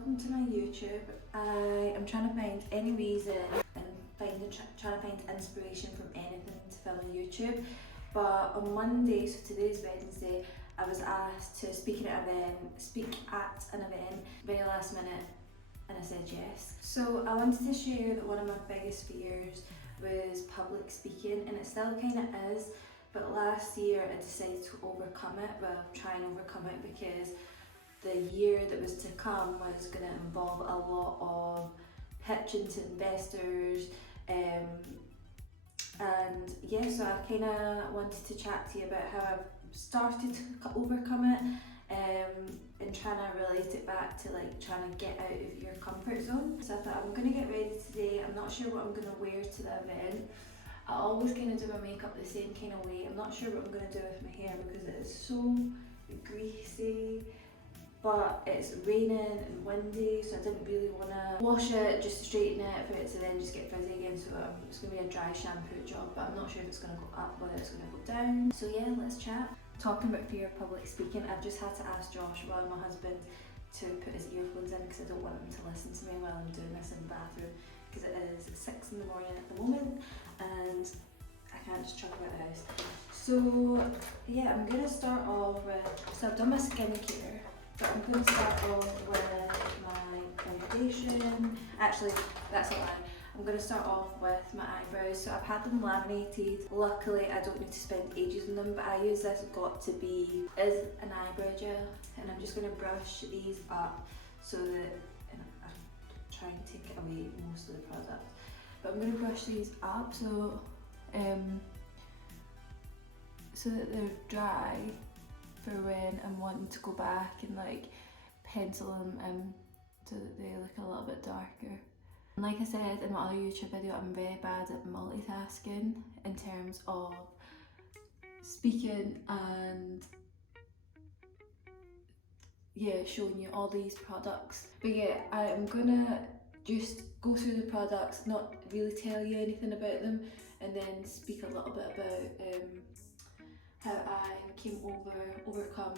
welcome to my YouTube. I am trying to find any reason and trying to find inspiration from anything to film a YouTube. But on Monday, so today's Wednesday, I was asked to speak at an event very last minute, and I said yes. So I wanted to share that one of my biggest fears was public speaking, and it still kind of is. But last year I decided to overcome it, try and overcome it, because the year that was to come was going to involve a lot of pitching to investors, and yeah, so I kind of wanted to chat to you about how I've started to overcome it, and trying to relate it back to like trying to get out of your comfort zone. So I thought I'm going to get ready today. I'm not sure what I'm going to wear to the event. I always kind of do my makeup the same kind of way. I'm not sure what I'm going to do with my hair because it is so greasy, but it's raining and windy, so I didn't really want to wash it just to straighten it for it to then just get frizzy again. So it's going to be a dry shampoo job, but I'm not sure if it's going to go up, whether it's going to go down. So yeah, let's chat. Talking about fear of public speaking, I've just had to ask Josh, my husband, to put his earphones in because I don't want him to listen to me while I'm doing this in the bathroom, because it is 6 in the morning at the moment and I can't just chuck about the house. So yeah, I'm going to start off with, so I've done my skincare. But I'm going to start off with my foundation. Actually, that's a lie. I'm going to start off with my eyebrows. So I've had them laminated. Luckily, I don't need to spend ages on them, but I use this Got To Be as an eyebrow gel, and I'm just going to brush these up so that, and I try and take away most of the product, but I'm going to brush these up so that they're dry for when I'm wanting to go back and like pencil them in so that they look a little bit darker. And like I said in my other YouTube video, I'm very bad at multitasking in terms of speaking and yeah, showing you all these products. But yeah, I'm gonna just go through the products, not really tell you anything about them, and then speak a little bit about how I overcome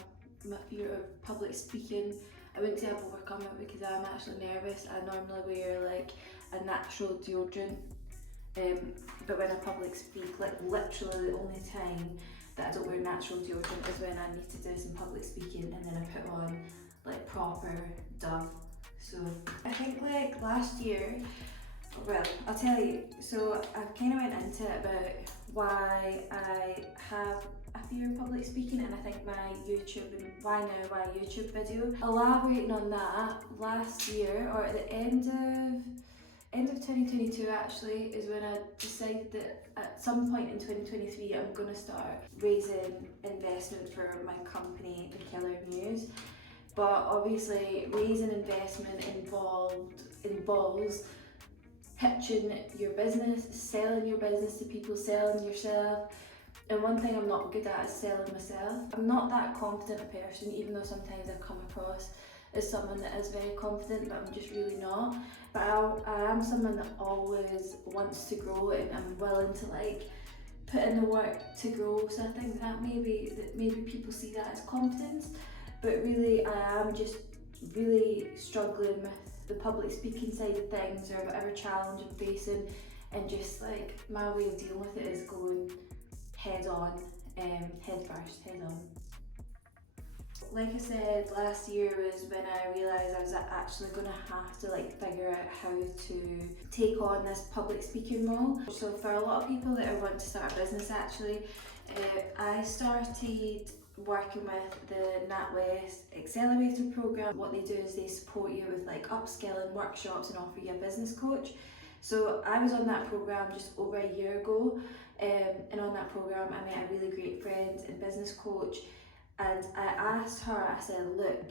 my fear of public speaking. I wouldn't say I've overcome it because I'm actually nervous. I normally wear like a natural deodorant, but when I public speak, like literally the only time that I don't wear natural deodorant is when I need to do some public speaking, and then I put on like proper Dove. So I think like last year, well, I'll tell you, so I kind of went into it about why I have a fear of public speaking, and I think my YouTube and why YouTube video, elaborating on that, last year or at the end of 2022 actually is when I decided that at some point in 2023 I'm going to start raising investment for my company, The Killer News. But obviously raising investment involves pitching your business, selling your business to people, selling yourself. And one thing I'm not good at is selling myself. I'm not that confident a person, even though sometimes I come across as someone that is very confident, but I'm just really not. But I am someone that always wants to grow, and I'm willing to like put in the work to grow. So I think that maybe people see that as confidence, but really I am just really struggling with the public speaking side of things, or whatever challenge I'm facing, and just like my way of dealing with it is going head on, head first, head on. Like I said, last year was when I realised I was actually going to have to like figure out how to take on this public speaking role. So for a lot of people that are wanting to start a business actually, I started working with the NatWest Accelerator program. What they do is they support you with like upskilling workshops and offer you a business coach. So I was on that program just over a year ago, and on that program I met a really great friend and business coach, and I asked her, I said, look,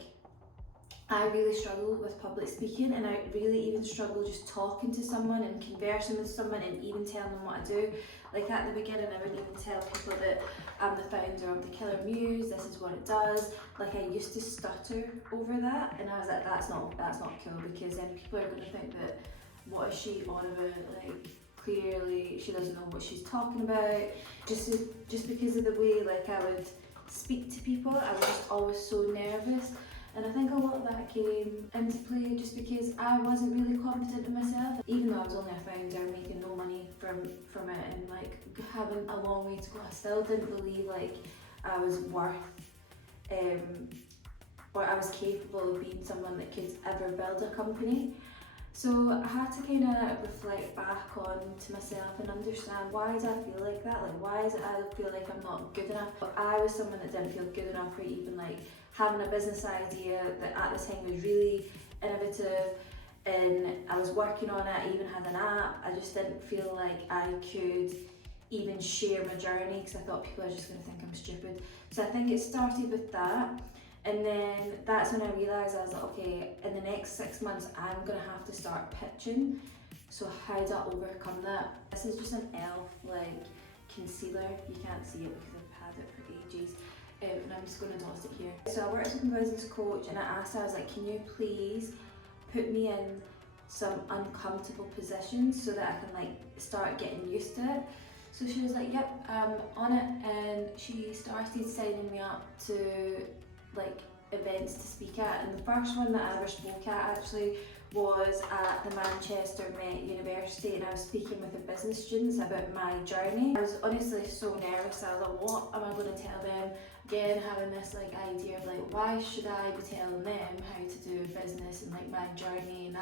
I really struggle with public speaking, and I really even struggle just talking to someone and conversing with someone and even telling them what I do. Like at the beginning I wouldn't even tell people that I'm the founder of The Killer News, this is what it does. Like I used to stutter over that, and I was like, that's not cool, because then people are going to think that what is she on about, like clearly she doesn't know what she's talking about. Just because of the way like I would speak to people, I was just always so nervous. And I think a lot of that came into play just because I wasn't really confident in myself. Even though I was only a founder, making no money from it and like having a long way to go, I still didn't believe like I was worth or I was capable of being someone that could ever build a company. So I had to kind of reflect back on to myself and understand, why do I feel like that? Like, why is it I feel like I'm not good enough? I was someone that didn't feel good enough for even like having a business idea that at the time was really innovative, and I was working on it. I even had an app. I just didn't feel like I could even share my journey because I thought people are just going to think I'm stupid. So I think it started with that. And then that's when I realised, I was like, okay, in the next 6 months, I'm gonna have to start pitching. So how do I overcome that? This is just an e.l.f. like concealer. You can't see it because I've had it for ages. And I'm just gonna dot it here. So I worked with my business coach and I asked her, I was like, can you please put me in some uncomfortable positions so that I can like start getting used to it? So she was like, yep, I'm on it. And she started signing me up to like events to speak at, and the first one that I ever spoke at actually was at the Manchester Met University, and I was speaking with the business students about my journey. I was honestly so nervous. I was like, what am I going to tell them? Again, having this like idea of like, why should I be telling them how to do business and like my journey, and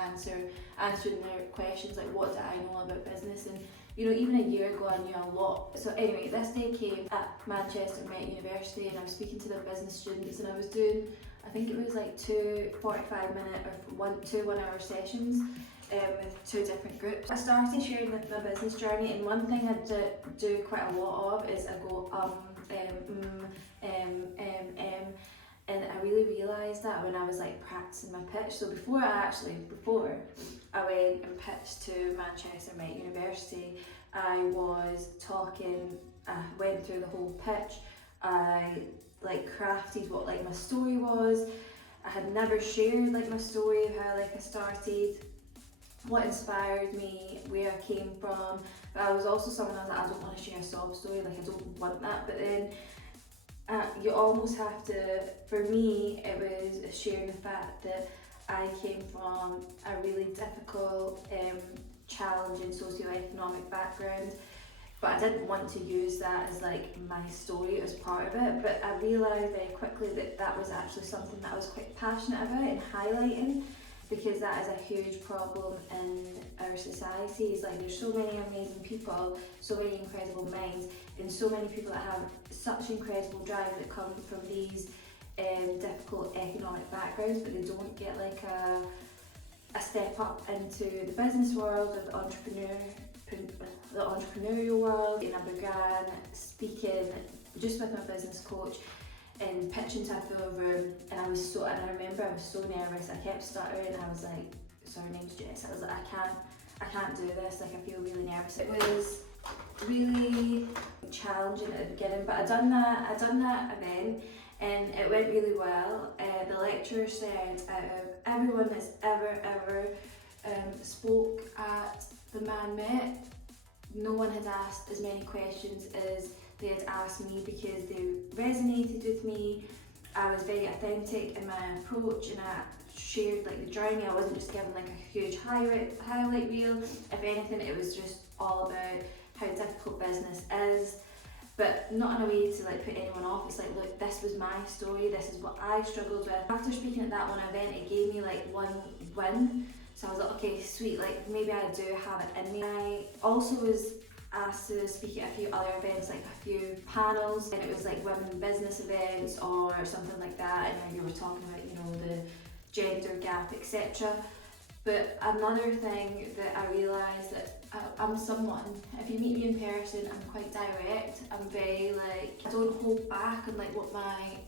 answering their questions like, what do I know about business? And you know, even a year ago I knew a lot. So anyway, this day came at Manchester Met University, and I was speaking to the business students, and I was doing, I think it was like 2 45-minute or two 1-hour sessions with 2 different groups. I started sharing my business journey, and one thing I do quite a lot of is I go and I really realised that when I was like practicing my pitch. So before I went and pitched to Manchester Met University, I was talking, I went through the whole pitch, I like crafted what like my story was. I had never shared like my story of how like I started, what inspired me, where I came from. But I was also someone, I was like, I don't want to share a sob story, like I don't want that. But then you almost have to, for me it was sharing the fact that I came from a really difficult, challenging socioeconomic background, but I didn't want to use that as like my story as part of it. But I realised very quickly that that was actually something that I was quite passionate about and highlighting, because that is a huge problem in our societies. Like, there's so many amazing people, so many incredible minds, and so many people that have such incredible drive that come from these difficult economic backgrounds, but they don't get like a step up into the business world or the entrepreneurial world. And I began speaking just with my business coach and pitching to a full room, and I remember I was so nervous. I kept stuttering, and I was like, sorry, my name's Jess. I was like, I can't do this, like I feel really nervous. It was really challenging at the beginning, but I done that event and it went really well. The lecturer said, out of everyone that's ever spoke at the Man Met, no one had asked as many questions as they had asked me, because they resonated with me. I was very authentic in my approach, and I shared like the journey. I wasn't just giving like a huge highlight reel. If anything, it was just all about how difficult business is, but not in a way to like put anyone off. It's like, look, this was my story, this is what I struggled with. After speaking at that one event, it gave me like one win. So I was like, okay, sweet, like maybe I do have it in me. I also was asked to speak at a few other events, like a few panels, and it was like women business events or something like that, and you were talking about, you know, the gender gap, etc. But another thing that I realised, that I'm someone, if you meet me in person, I'm quite direct. I'm very like, I don't hold back on like what my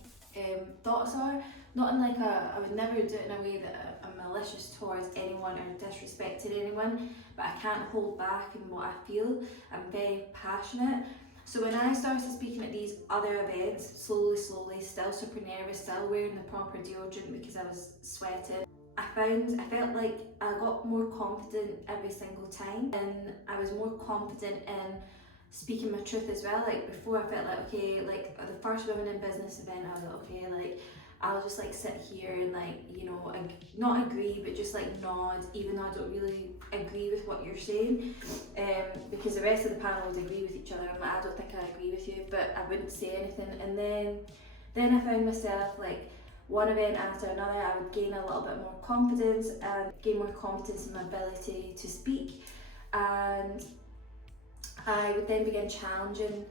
thoughts are. Not in like I would never do it in a way that I'm malicious towards anyone or disrespected anyone, but I can't hold back in what I feel. I'm very passionate. So when I started speaking at these other events, slowly, still super nervous, still wearing the proper deodorant because I was sweating, I felt like I got more confident every single time, and I was more confident in speaking my truth as well. Like before, I felt like, okay, like the first Women in Business event, I was like, okay, like I'll just like sit here and like, you know, not agree, but just like nod, even though I don't really agree with what you're saying, because the rest of the panel would agree with each other. I'm like, I don't think I agree with you, but I wouldn't say anything. And then I found myself like, one event after another, I would gain a little bit more confidence and gain more confidence in my ability to speak, and I would then begin challenging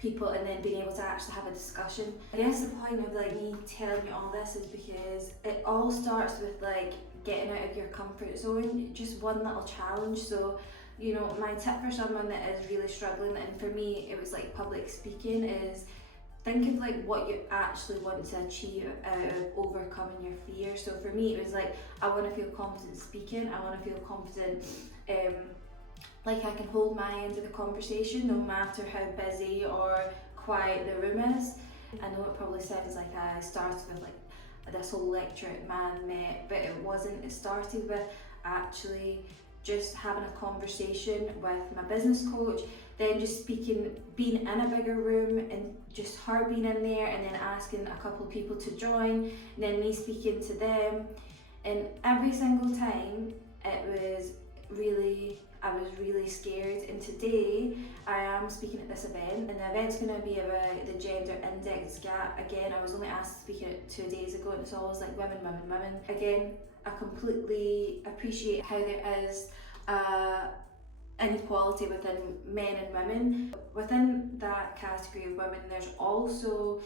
people and then being able to actually have a discussion. I guess the point of like me telling you all this is because it all starts with like getting out of your comfort zone, just one little challenge. So, you know, my tip for someone that is really struggling, and for me it was like public speaking, is think of like what you actually want to achieve out of overcoming your fear. So for me it was like, I want to feel confident speaking, I want to feel confident like I can hold my end of the conversation no matter how busy or quiet the room is. I know it probably sounds like I started with like this whole lecture at Man Met, but it wasn't. It started with actually just having a conversation with my business coach, then just speaking, being in a bigger room and just her being in there, and then asking a couple of people to join, and then me speaking to them. And every single time I was really scared. And today I am speaking at this event, and the event's going to be about the gender index gap. Again, I was only asked to speak at it 2 days ago, and it's always like women, women, women. Again, I completely appreciate how there is inequality within men and women. Within that category of women, there's also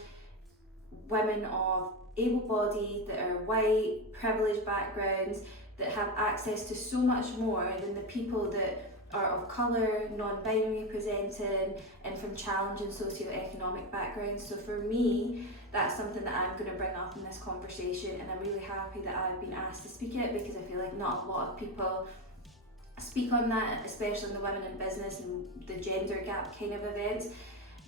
women of able-bodied, that are white, privileged backgrounds, that have access to so much more than the people that are of colour, non-binary presenting, and from challenging socio-economic backgrounds. So for me, that's something that I'm going to bring up in this conversation, and I'm really happy that I've been asked to speak it, because I feel like not a lot of people speak on that, especially in the women in business and the gender gap kind of events.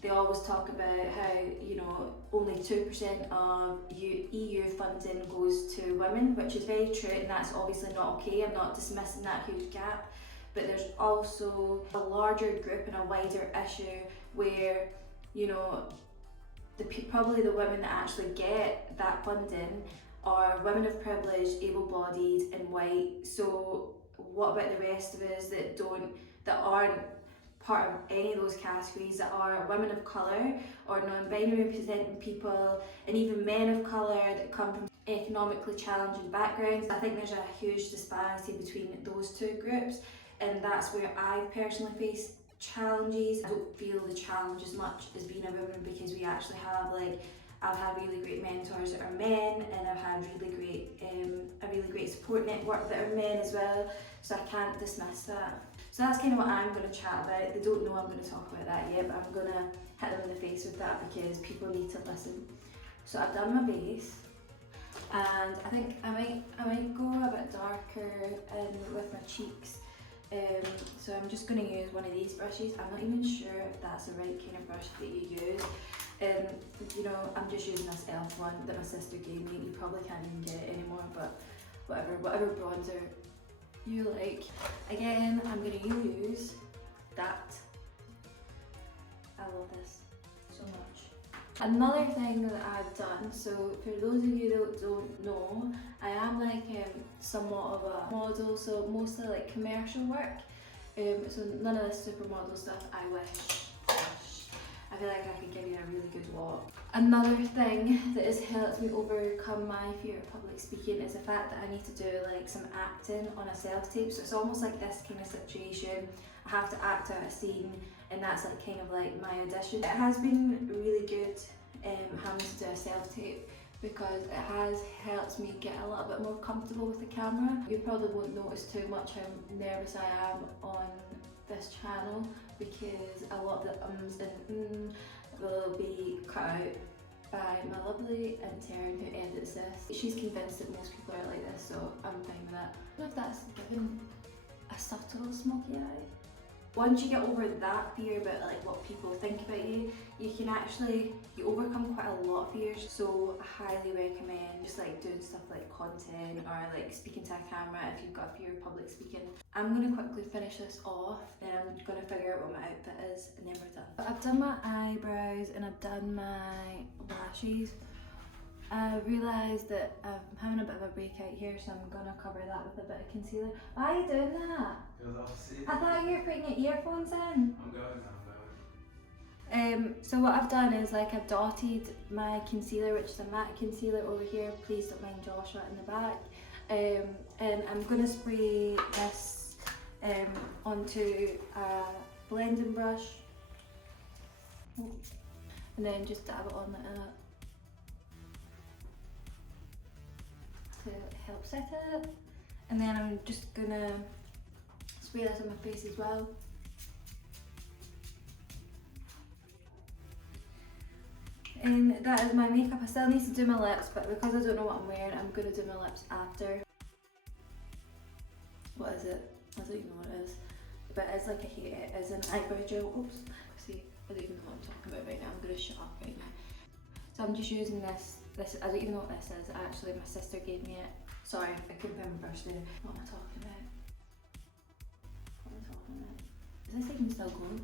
They always talk about how, you know, only 2% of EU funding goes to women, which is very true, and that's obviously not okay. I'm not dismissing that huge gap, but there's also a larger group and a wider issue where, you know, probably the women that actually get that funding are women of privilege, able-bodied and white. So what about the rest of us that aren't part of any of those categories, that are women of colour or non-binary presenting people, and even men of colour that come from economically challenging backgrounds? I think there's a huge disparity between those two groups, and that's where I personally face challenges. I don't feel the challenge as much as being a woman, because we actually have I've had really great mentors that are men, and I've had a really great support network that are men as well, so I can't dismiss that. So that's kind of what I'm going to chat about. They don't know I'm going to talk about that yet, but I'm going to hit them in the face with that because people need to listen. So I've done my base, and I think I might go a bit darker with my cheeks. So I'm just going to use one of these brushes. I'm not even sure if that's the right kind of brush that you use. You know, I'm just using this e.l.f. one that my sister gave me. You probably can't even get it anymore, but whatever bronzer you like. Again, I'm going to use that. I love this so much. Another thing that I've done, so for those of you that don't know, I am like somewhat of a model, so mostly like commercial work. So none of this supermodel stuff, I wish. I feel like I could give you a really good walk. Another thing that has helped me overcome my fear of public speaking is the fact that I need to do like some acting on a self-tape. So it's almost like this kind of situation. I have to act out a scene, and that's like kind of like my audition. It has been really good having to do a self-tape, because it has helped me get a little bit more comfortable with the camera. You probably won't notice too much how nervous I am on this channel, because a lot of the ums and will be cut out by my lovely intern who edits this. She's convinced that most people are like this, so I'm fine with that. I don't know if that's given a subtle smoky eye. Once you get over that fear about like what people think about you, you overcome quite a lot of fears. So I highly recommend just like doing stuff like content or like speaking to a camera if you've got a fear of public speaking. I'm going to quickly finish this off, then I'm going to figure out what my outfit is, and then we're done. I've done my eyebrows and I've done my lashes. I realised that I'm having a bit of a breakout here, so I'm going to cover that with a bit of concealer. Why are you doing that? Because I'll see. I thought you were putting your earphones in. I'm going. So what I've done is like I've dotted my concealer, which is a matte concealer over here. Please don't mind Joshua in the back. And I'm going to spray this onto a blending brush. And then just dab it on like that to help set it. And then I'm just going to spray this on my face as well. And that is my makeup. I still need to do my lips, but because I don't know what I'm wearing, I'm going to do my lips after. What is it? I don't even know what it is. But it's like it is an eyebrow gel. Oops. See, I don't even know what I'm talking about right now. I'm going to shut up right now. So I'm just using this, I don't even know what this is. Actually, my sister gave me it. Sorry, I couldn't find my brush there. What am I talking about? What am I talking about? Is this even still going?